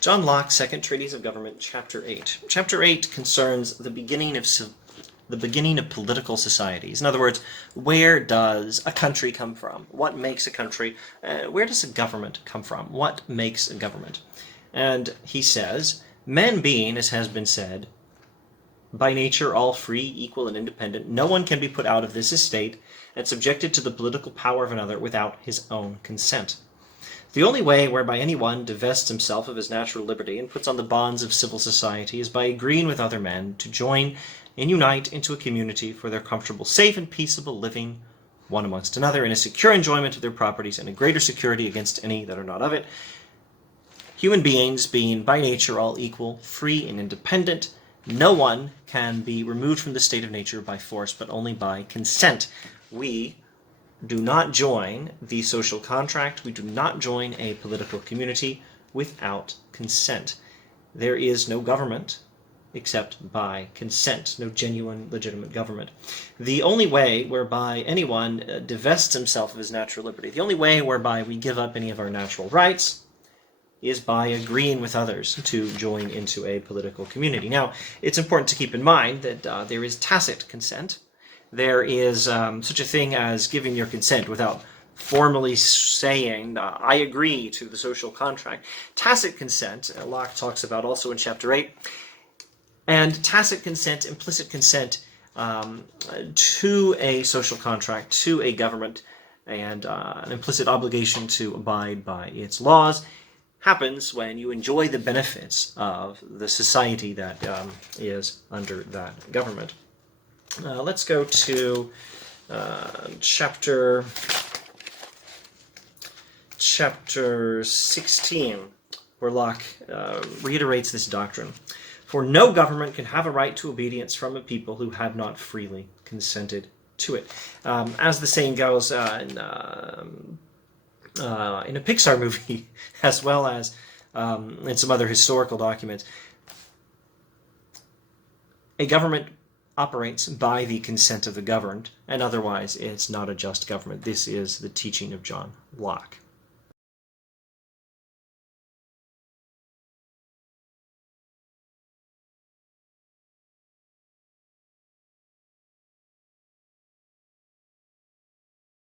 John Locke, Second Treatise of Government, Chapter 8. Chapter 8 concerns the beginning of political societies. In other words, where does a country come from? What makes a country? Where does a government come from? What makes a government? And he says, men being, as has been said, by nature all free, equal, and independent, no one can be put out of this estate and subjected to the political power of another without his own consent. The only way whereby anyone divests himself of his natural liberty and puts on the bonds of civil society is by agreeing with other men to join and unite into a community for their comfortable, safe, and peaceable living one amongst another in a secure enjoyment of their properties and a greater security against any that are not of it. Human beings being by nature all equal, free, and independent, no one can be removed from the state of nature by force, but only by consent. We do not join the social contract. We do not join a political community without consent. There is no government except by consent, no genuine, legitimate government. The only way whereby anyone divests himself of his natural liberty, the only way whereby we give up any of our natural rights, is by agreeing with others to join into a political community. Now, it's important to keep in mind that there is tacit consent. There is such a thing as giving your consent without formally saying, I agree to the social contract. Tacit consent, Locke talks about also in Chapter 8, and tacit consent, implicit consent to a social contract, to a government, and an implicit obligation to abide by its laws happens when you enjoy the benefits of the society that is under that government. Let's go to chapter 16, where Locke reiterates this doctrine. For no government can have a right to obedience from a people who had not freely consented to it. As the saying goes in a Pixar movie, as well as in some other historical documents, a government operates by the consent of the governed, and otherwise it's not a just government. This is the teaching of John Locke.